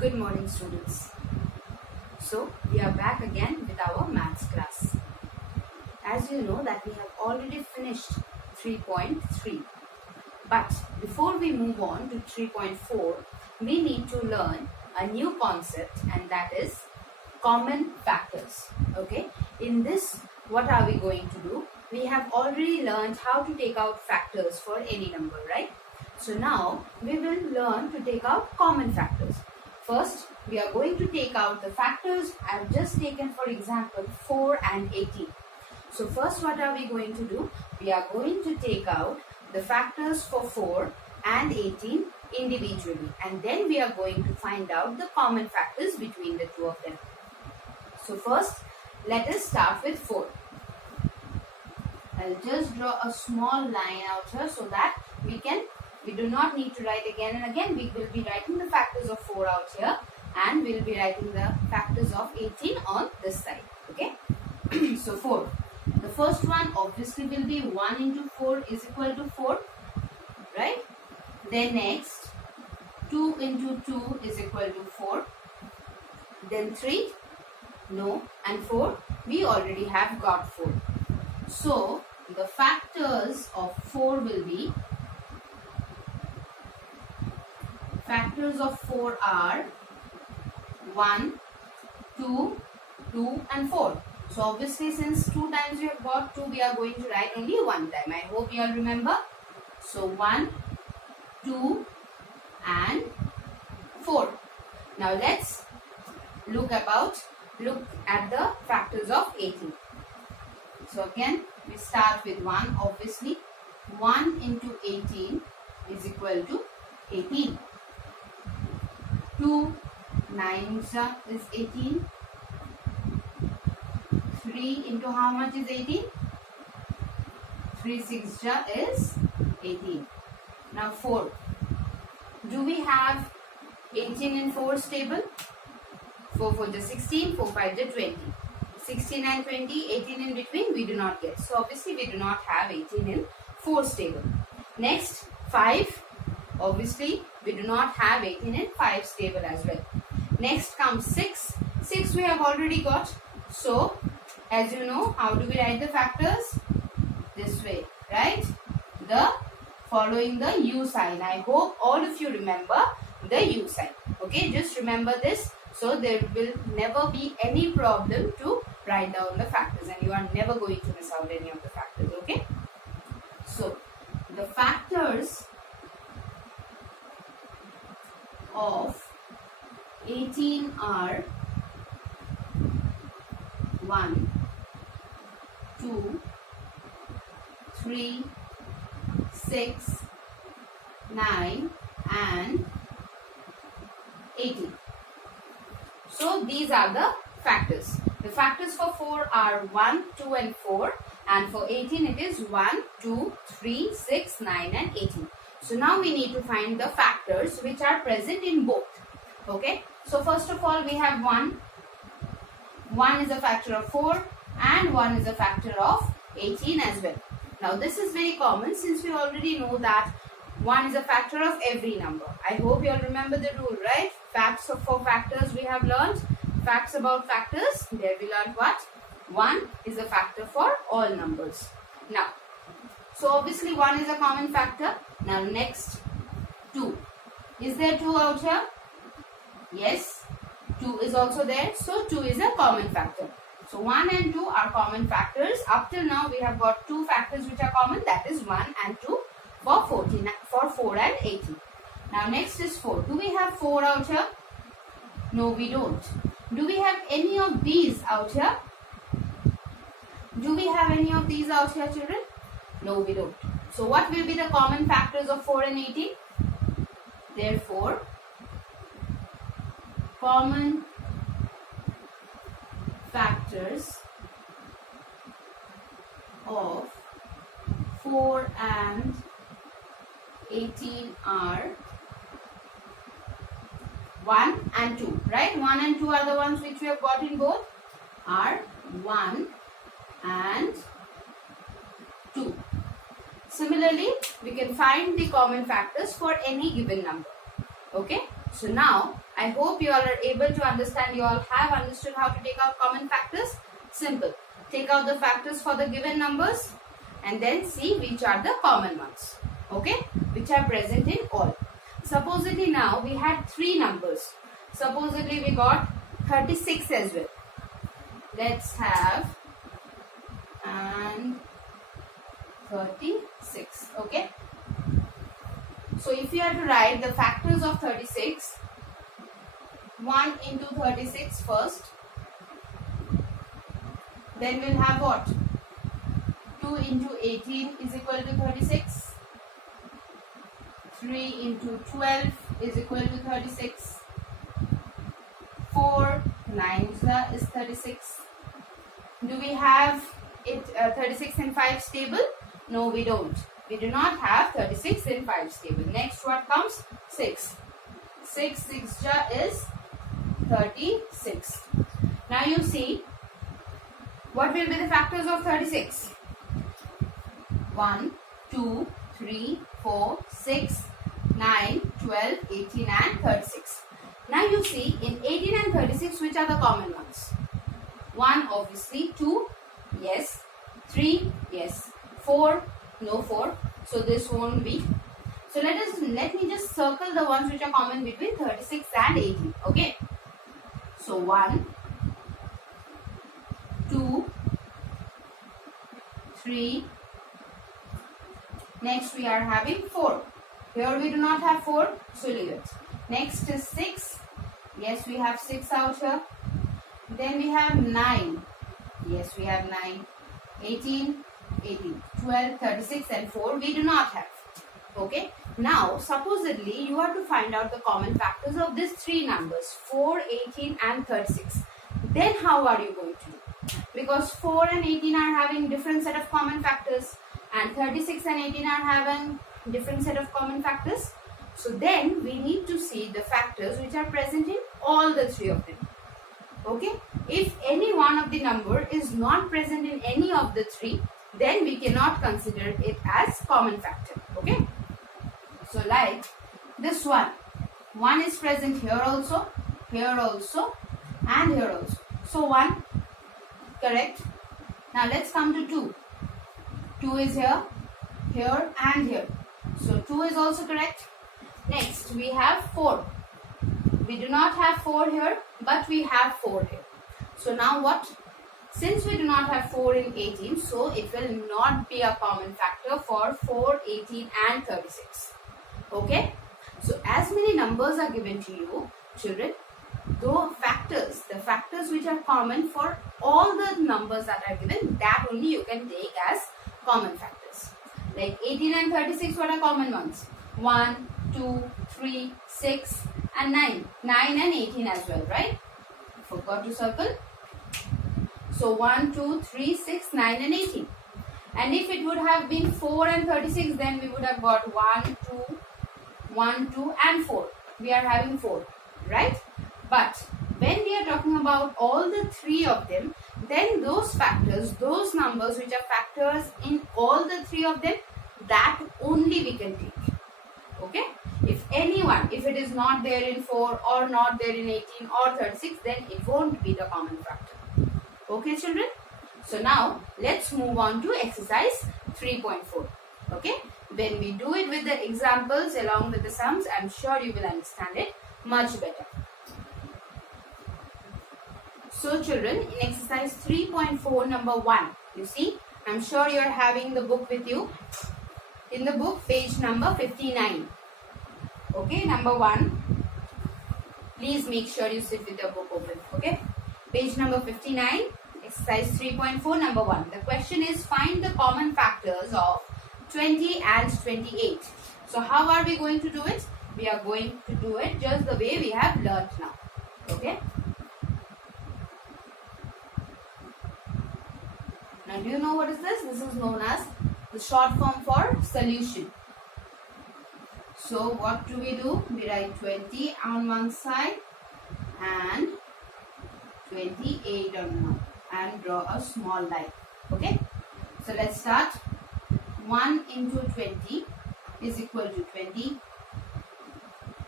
Good morning, students. So we are back again with our maths class. As you know that we have already finished 3.3. But before we move on to 3.4, we need to learn a new concept, and that is common factors. Okay. In this, what are we going to do? We have already learned how to take out factors for any number, right? So now we will learn to take out common factors. First, we are going to take out the factors I have just taken, for example, 4 and 18. So first, what are we going to do? We are going to take out the factors for 4 and 18 individually, and then we are going to find out the common factors between the two of them. So first, let us start with 4. I'll just draw a small line out here so that we do not need to write again and again. We will be writing the factors of 4 out here, and we will be writing the factors of 18 on this side. Okay. So 4. The first one obviously will be 1 into 4 is equal to 4. Right. Then next 2 into 2 is equal to 4. Then 3. No. And 4. We already have got 4. So the factors of 4 will be, factors of 4 are 1, 2, 2 and 4. So obviously since 2 times we have got 2, we are going to write only one time. I hope you all remember. So 1, 2 and 4. Now let's look at the factors of 18. So again we start with 1. Obviously 1 into 18 is equal to 18. 2 9s is 18. 3 into how much is 18? 3 6 is 18. Now 4. Do we have 18 in 4's table? 4 4 is 16, 4 5 is 20. 16 and 20, 18 in between we do not get. So obviously we do not have 18 in 4's table. Next 5. Obviously we do not have 18 in 5's table as well. Next comes 6. 6 we have already got. So as you know, how do we write the factors? This way, right? Following the U sign. I hope all of you remember the U sign. Okay, just remember this. So there will never be any problem to write down the factors, and you are never going to miss out any of the factors. Okay. So the factors of 18 are 1, 2, 3, 6, 9 and 18. So these are the factors. The factors for 4 are 1, 2 and 4, and for 18 it is 1, 2, 3, 6, 9 and 18. So now we need to find the factors which are present in both. Okay. So first of all we have 1. 1 is a factor of 4 and 1 is a factor of 18 as well. Now this is very common since we already know that 1 is a factor of every number. I hope you all remember the rule, right? Facts for factors we have learned. Facts about factors, there we learned what? 1 is a factor for all numbers. Now, so obviously 1 is a common factor. Now next 2. Is there 2 out here? Yes. 2 is also there. So 2 is a common factor. So 1 and 2 are common factors. Up till now we have got 2 factors which are common, that is 1 and 2 for 4 and 18. Now next is 4. Do we have 4 out here? No, we don't. Do we have any of these out here? Do we have any of these out here, children? No, we don't. So what will be the common factors of 4 and 18? Therefore, common factors of 4 and 18 are 1 and 2, right? 1 and 2 are the ones which we have got in both, are 1 and 2. Similarly, we can find the common factors for any given number. Okay. So now I hope you all are able to understand. You all have understood how to take out common factors. Simple. Take out the factors for the given numbers and then see which are the common ones. Okay? Which are present in all. Supposedly now we had 3 numbers. Supposedly we got 36 as well. Let's have and 36. Okay? So if you have to write the factors of 36, 1 into 36 first. Then we'll have what? 2 into 18 is equal to 36. 3 into 12 is equal to 36. 4, 9 is 36. Do we have it 36 in 5 stable? No, we don't. We do not have 36 in 5 stable. Next what comes? 6. 6 is 36. Now you see, what will be the factors of 36? 1, 2, 3, 4, 6, 9, 12, 18 and 36. Now you see, in 18 and 36, which are the common ones? 1 obviously, 2, yes, 3, yes, 4, no 4, so this won't be. So let me just circle the ones which are common between 36 and 18, okay? So 1, 2, 3, next we are having 4. Here we do not have 4, so leave it. Next is 6. Yes, we have 6 out here. Then we have 9. Yes, we have 9. 18, 18, 12, 36 and 4 we do not have. Okay. Now, supposedly you have to find out the common factors of these 3 numbers, 4, 18 and 36. Then how are you going to do? Because 4 and 18 are having different set of common factors and 36 and 18 are having different set of common factors. So then we need to see the factors which are present in all the 3 of them. Okay. If any one of the number is not present in any of the 3, then we cannot consider it as common factor. Okay. So like this one. 1 is present here also and here also. So 1, correct. Now let's come to 2. 2 is here and here. So 2 is also correct. Next we have 4. We do not have 4 here, but we have 4 here. So now what? Since we do not have 4 in 18, so it will not be a common factor for 4, 18 and 36. Okay? So as many numbers are given to you, children, the factors which are common for all the numbers that are given, that only you can take as common factors. Like 18 and 36, what are common ones? 1, 2, 3, 6 and 9. 9 and 18 as well, right? Forgot to circle. So 1, 2, 3, 6, 9 and 18. And if it would have been 4 and 36, then we would have got 1, 2 and 4. We are having 4, right? But when we are talking about all the 3 of them, then those factors, those numbers which are factors in all the 3 of them, that only we can take. Okay? If it is not there in 4 or not there in 18 or 36, then it won't be the common factor. Okay, children? So now let's move on to exercise 3.4. Okay? When we do it with the examples along with the sums, I'm sure you will understand it much better. So children, in exercise 3.4 number 1, you see, I'm sure you are having the book with you. In the book, page number 59. Okay, number 1. Please make sure you sit with your book open. Okay, page number 59, exercise 3.4 number 1. The question is, find the common factors of 20 and 28. So how are we going to do it? We are going to do it just the way we have learnt now. Okay. Now do you know what is this? This is known as the short form for solution. So what do? We write 20 on one side and 28 on one and draw a small line. Okay. So let's start. 1 into 20 is equal to 20.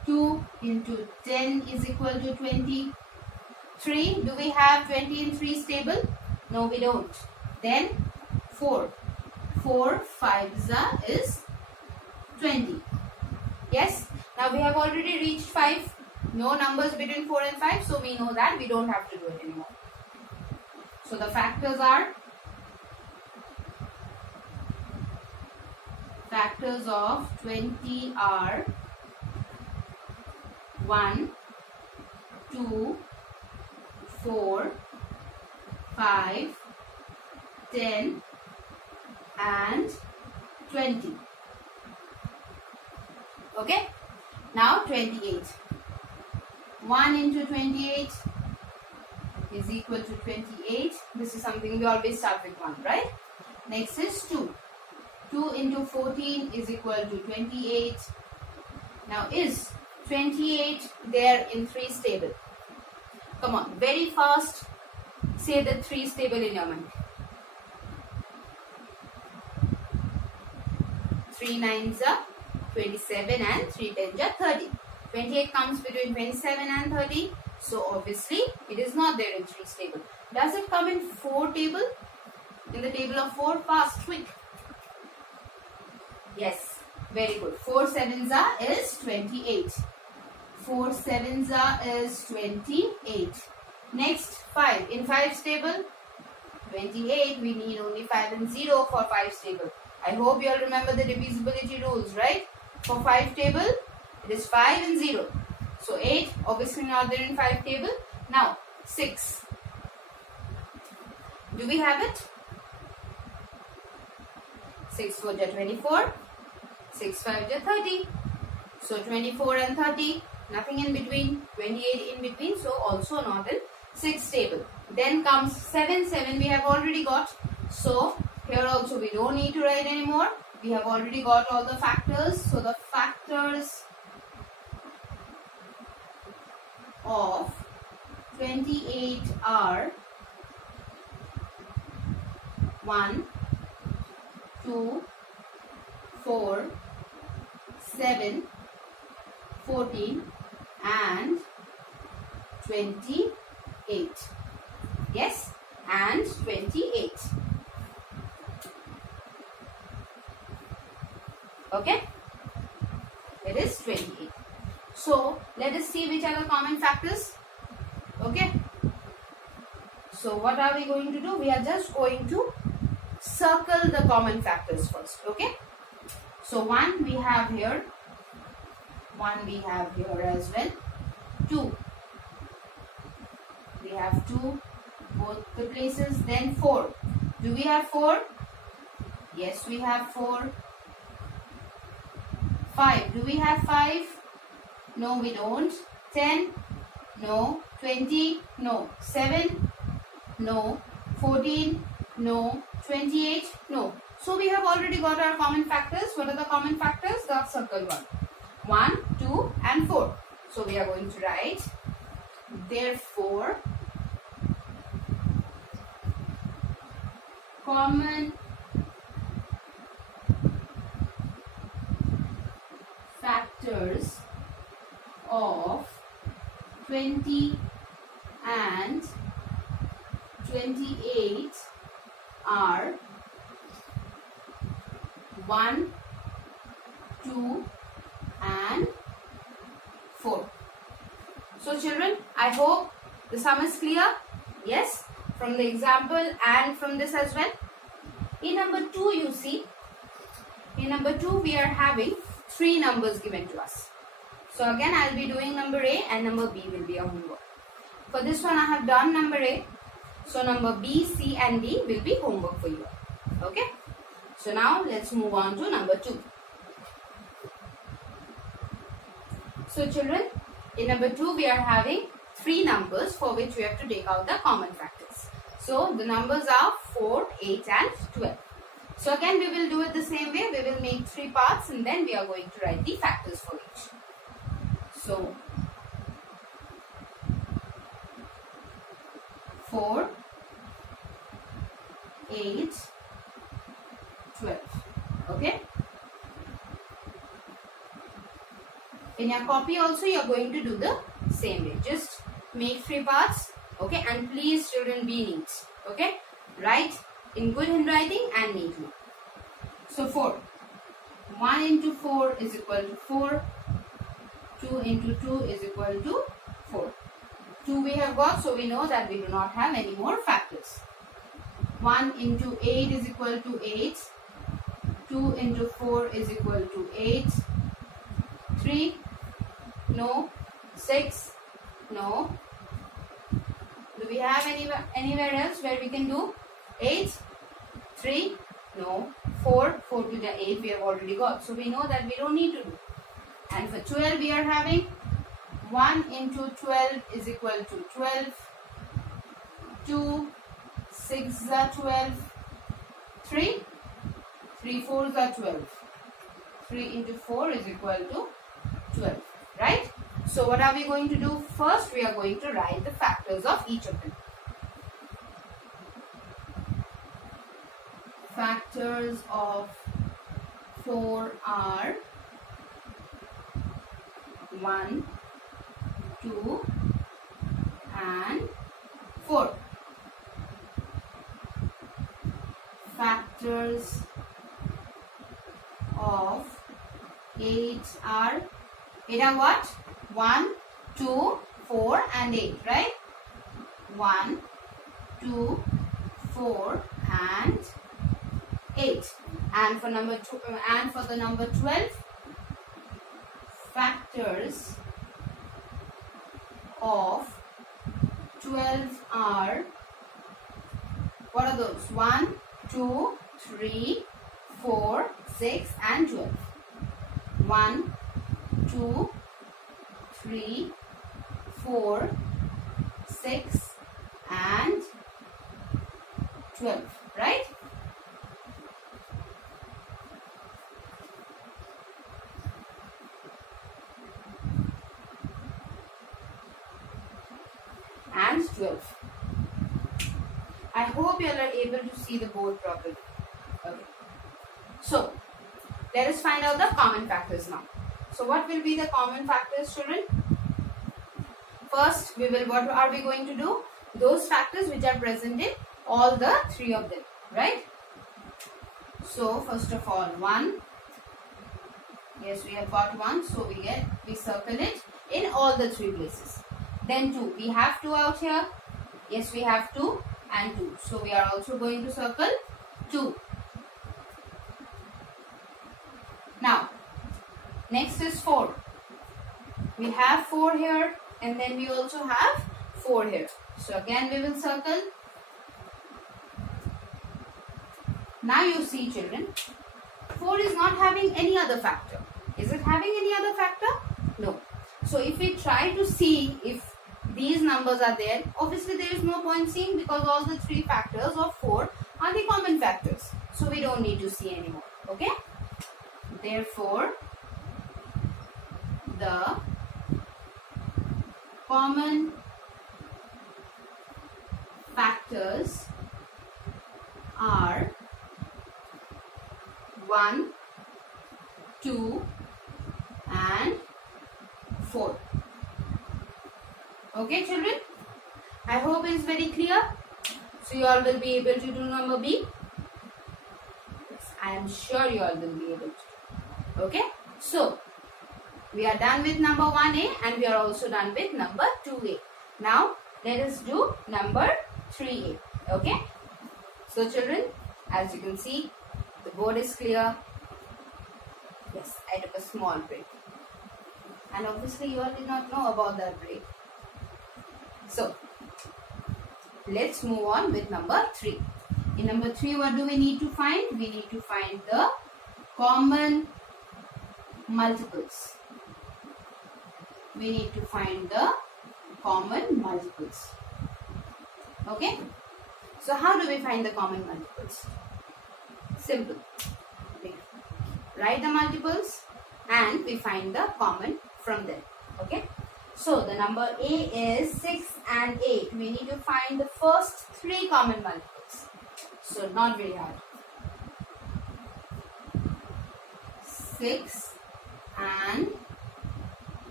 2 into 10 is equal to 20. 3, do we have 20 in 3's table? No, we don't. Then 4. 4 5s is 20. Yes. Now we have already reached 5. No numbers between 4 and 5. So we know that we don't have to do it anymore. So the factors of 20 are 1, 2, 4, 5, 10 and 20. Okay. Now 28. 1 into 28 is equal to 28. This is something we always start with 1, right? Next is 2. 2 into 14 is equal to 28. Now is 28 there in 3's table? Come on, very fast say the 3's table in your mind. 3 9s are 27 and 3 10s are 30. 28 comes between 27 and 30. So obviously it is not there in 3's table. Does it come in 4 table? In the table of 4? Fast, quick. Yes, very good. 4 7s is 28. 4 7s is 28. Next 5. In 5's table, 28. We need only 5 and 0 for 5's table. I hope you all remember the divisibility rules, right? For 5 table, it is 5 and 0. So 8, obviously not there in 5 table. Now 6. Do we have it? 6 4 is 24. 6 5 is 30. So 24 and 30. Nothing in between. 28 in between. So also not in 6 table. Then comes 7. 7 we have already got. So here also we don't need to write anymore. We have already got all the factors. So the factors of 28 are 1, 2, 4, 7, 14 and 28. Yes, and 28. Okay, it is 28. So let us see which are the common factors. Okay, so what are we going to do? We are just going to circle the common factors first. Okay, so 1 we have here, 1 we have here as well. 2 we have 2 both the places. Then 4, do we have 4? Yes, we have 4. 5, do we have 5? No, we don't. 10, no. 20, no. 7, no. 14, no. 28, no. So we have already got our common factors. What are the common factors? The circle one. 1, 2 and 4. So we are going to write, therefore, common factors of 20 and 28 are 1, 2 and 4. So children, I hope the sum is clear. Yes, from the example and from this as well. In number 2 you see, in number 2 we are having 3 numbers given to us. So again I will be doing number A and number B will be a homework. For this one I have done number A. So number B, C and D will be homework for you. Okay. So now let's move on to number 2. So children, in number 2 we are having 3 numbers for which we have to take out the common factors. So the numbers are 4, 8 and 12. So again we will do it the same way. We will make 3 parts and then we are going to write the factors for each. So 4, 8, 12. Okay. In your copy also you are going to do the same way. Just make 3 parts, okay, and please children be neat, okay. Write in good handwriting and neatly. So 4. 1 into 4 is equal to 4. 2 into 2 is equal to 4. 2 we have got, so we know that we do not have any more factors. 1 into 8 is equal to 8. 2 into 4 is equal to 8. 3, no. 6, no. Do we have anywhere else where we can do 8? 3, no. 4 to the 8 we have already got. So we know that we don't need to do. And for 12 we are having 1 into 12 is equal to 12. 2, 6 are 12. 3 4s are 12. 3 into 4 is equal to 12. Right? So what are we going to do? First we are going to write the factors of each of them. Factors of 4 are 1, 2 and 4. Factors of 8 are what? 1, 2, 4 and 8, right? 1, 2, 4 and 8. And for number 2, and for the number 12, factors of 12 are, what are those? 1, 2, 3, 4, 6 and 12. 1, 2, 3, 4, 6 and 12, right? And 12. I hope you all are able to see the board properly. Okay. So, let us find out the common factors now. So, what will be the common factors, children? First, what are we going to do? Those factors which are present in all the 3 of them, right? So, first of all, 1. Yes, we have got 1. So, we circle it in all the 3 places. Then 2. We have 2 out here. Yes, we have 2 and 2. So, we are also going to circle 2. Now, next is 4. We have 4 here and then we also have 4 here. So, again we will circle. Now, you see children, 4 is not having any other factor. Is it having any other factor? No. So, if we try to see if these numbers are there, obviously there is no point seeing because all the 3 factors of 4 are the common factors. So, we don't need to see anymore. Okay? Therefore, the common factors are 1, 2 and 4. Okay, children? I hope it is very clear. So, you all will be able to do number B. Yes, I am sure you all will be able to. Okay? So, we are done with number 1A and we are also done with number 2A. Now, let us do number 3A. Okay? So, children, as you can see, the board is clear. Yes, I took a small break. And obviously, you all did not know about that break. So, let's move on with number 3. In number 3, what do we need to find? We need to find the common multiples. We need to find the common multiples. Okay? So, how do we find the common multiples? Simple. We write the multiples and we find the common from them. Okay? So, the number A is 6 and 8. We need to find the first 3 common multiples. So, not very hard. 6 and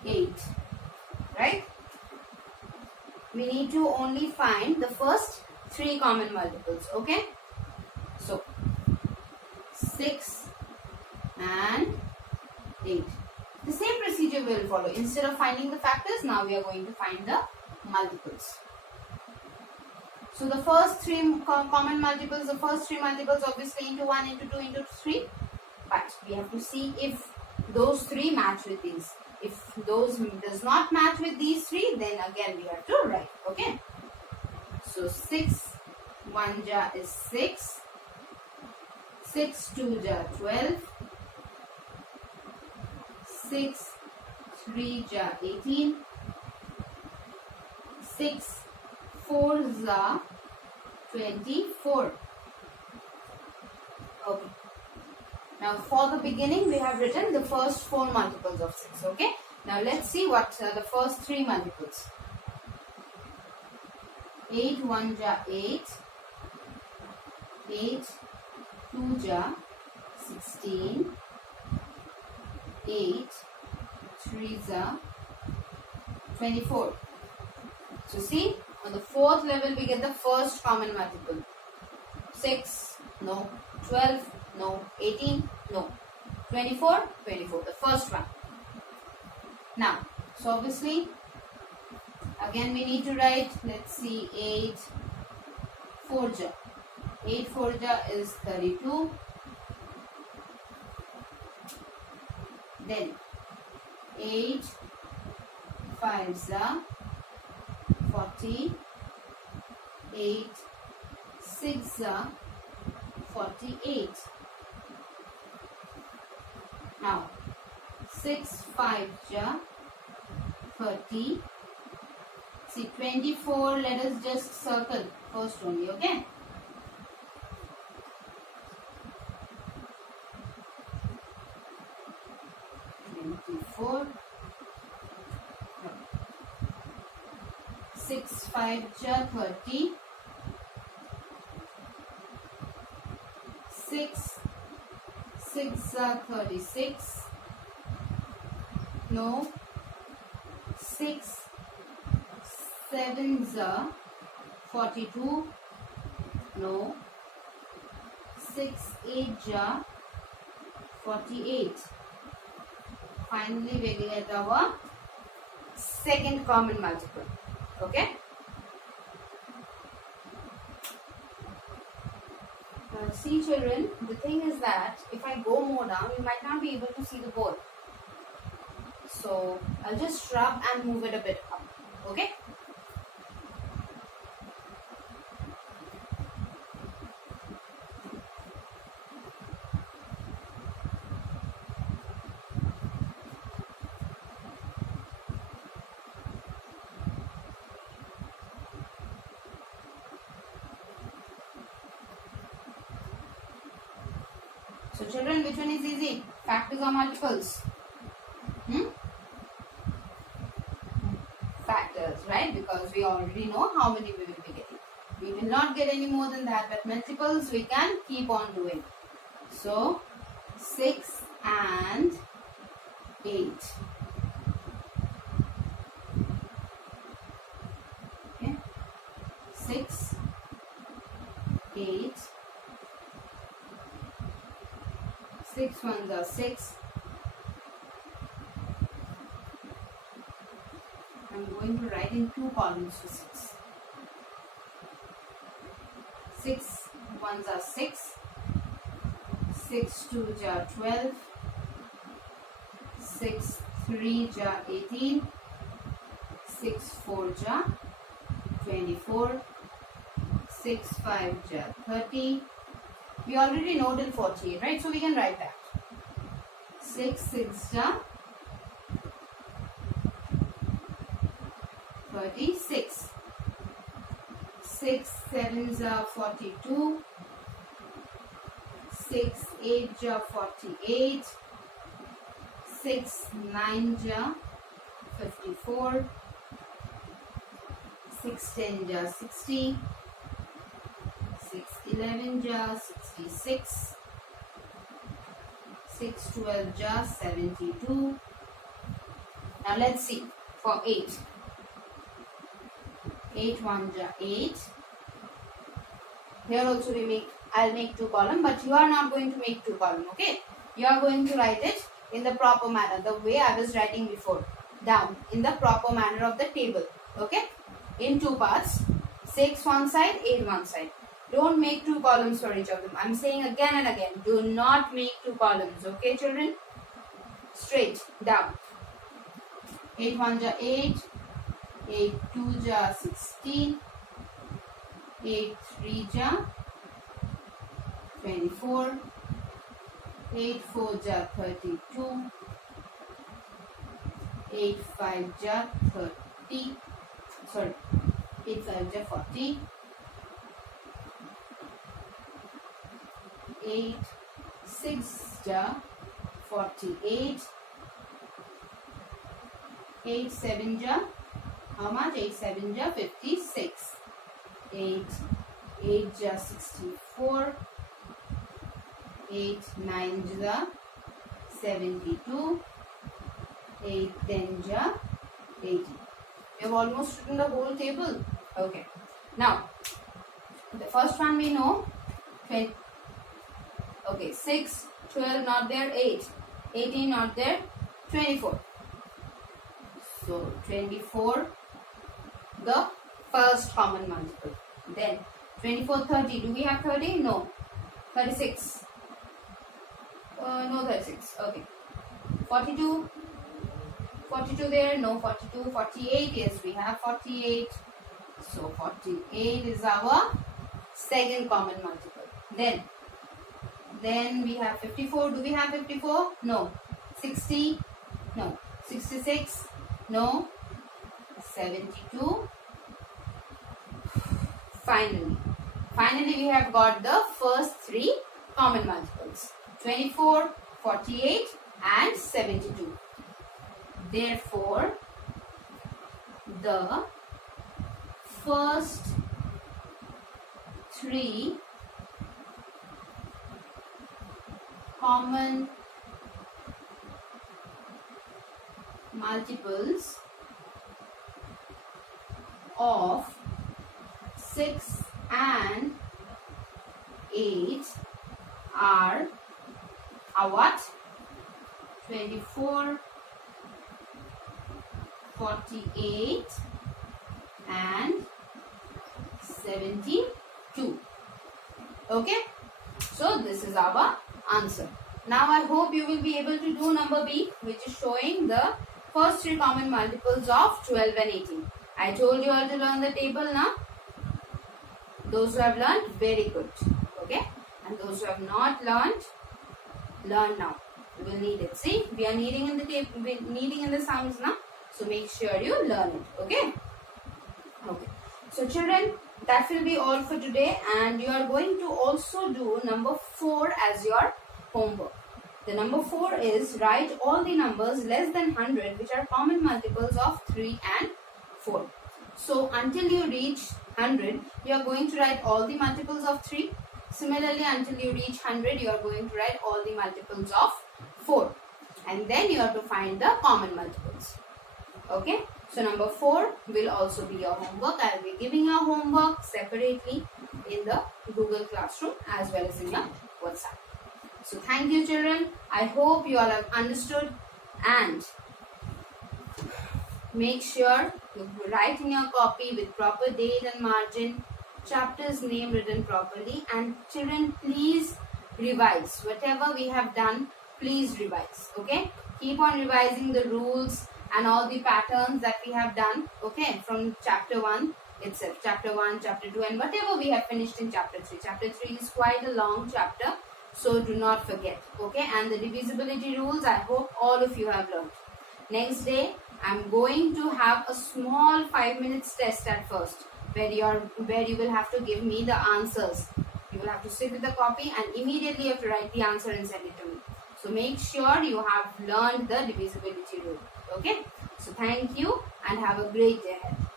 8. Right? We need to only find the first 3 common multiples. Okay? So 6 and 8. The same procedure we will follow. Instead of finding the factors, now we are going to find the multiples. So the first 3 common multiples, the first 3 multiples obviously into 1, into 2, into 3. But we have to see if those 3 match with these. If those does not match with these 3, then again we have to write. Okay. So 6 1 ja is 6. 6 2 ja 12. 6 3 ja 18. 6 4 ja 24. Okay. Now for the beginning we have written the first 4 multiples of 6. Okay. Now let's see what are the first 3 multiples. 8 1 ja 8. 8 2 ja 16. 8 3 ja 24. So see, on the 4th level we get the first common multiple. 6, no. 12, no. 18, no. 24, 24, the first one. Now, so obviously, again we need to write, let's see, 8 4 ja. 8 4 ja is 32. Then 8 5 ja 40. 8 6 ja 48. Now 6 5 ja 30. See 24, let us just circle first only, okay? Four. 6 5 ja 30. 6 6 ja 36. No. 6 7 ja 42. No. 6 8 ja 48. Finally, we get our second common multiple. Okay. See children, the thing is that if I go more down, you might not be able to see the board. So I'll just shrub and move it a bit up. Okay. So children, which one is easy? Factors or multiples? Factors, right? Because we already know how many we will be getting. We will not get any more than that, but multiples we can keep on doing. So 6 and 8. Okay. 6, 8. 6 ones are 6. I'm going to write in 2 columns for 6. 6 ones are 6. 6 2s are 12. 6 3s are 18. 6 4s are 24. 6 5s are 30. We already know till 48, right? So we can write that. 6 6 ja 36. 6 7 ja 42. 6 8 ja 48. 6 9 ja 54. 6 10 ja 60. 6 11 ja 66. 6 12 ja 72. Now let's see for 8. 8 1 ja 8. Here also I'll make 2 column, but you are not going to make 2 column, okay? You are going to write it in the proper manner, the way I was writing before, down in the proper manner of the table, okay? In 2 parts, 6 one side, 8 one side. Don't make 2 columns for each of them. I'm saying again and again, do not make 2 columns, okay children? Straight, down. 8 1 ja 8, 8 2 ja 16, 8 3 ja 24, 8 4 ja 32, 8 5 ja 30, sorry, 8 5 ja 40, 8 6 ja 48, 8 7 ja, how much? 8 7 ja 56, 8 8 ja 64, 8 9 ja 72, 8 10 ja 80. We have almost written the whole table. Okay. Now, the first one we know, 20, okay, 6, 12 not there, 8, 18 not there, 24. So, 24, the first common multiple. Then, 24, 30. Do we have 30? No. 36. No 36. Okay. 42. 42 there. No 42. 48. Yes, we have 48. So, 48 is our second common multiple. Then we have 54. Do we have 54? No. 60? No. 66? No. 72. Finally we have got the first 3 common multiples. 24, 48 and 72. Therefore, the first 3 common multiples of 6 and 8 are what? 24, 48 and 72. Okay, so this is our answer. Now I hope you will be able to do number B, which is showing the first 3 common multiples of 12 and 18. I told you all to learn the table now. Those who have learned, very good. Okay, and those who have not learned, learn now. You will need it. See, we are needing in the table, needing in the sums now. So make sure you learn it. Okay. Okay. So children, that will be all for today, and you are going to also do number 4 as your homework. The number 4 is write all the numbers less than 100 which are common multiples of 3 and 4. So until you reach 100, you are going to write all the multiples of 3. Similarly, until you reach 100, you are going to write all the multiples of 4. And then you have to find the common multiples. Okay. So number 4 will also be your homework. I will be giving your homework separately in the Google Classroom as well as in your WhatsApp. So thank you children. I hope you all have understood, and make sure you write in your copy with proper date and margin, chapter's name written properly, and children please revise. Whatever we have done, please revise. Okay. Keep on revising the rules and all the patterns that we have done, okay, from chapter 1 itself, chapter 1, chapter 2, and whatever we have finished in chapter 3. Chapter 3 is quite a long chapter, so do not forget, okay, and the divisibility rules, I hope all of you have learned. Next day, I'm going to have a small 5 minutes test at first, where you will have to give me the answers. You will have to sit with the copy and immediately you have to write the answer and send it to me. So make sure you have learned the divisibility rule. Okay. So thank you and have a great day ahead.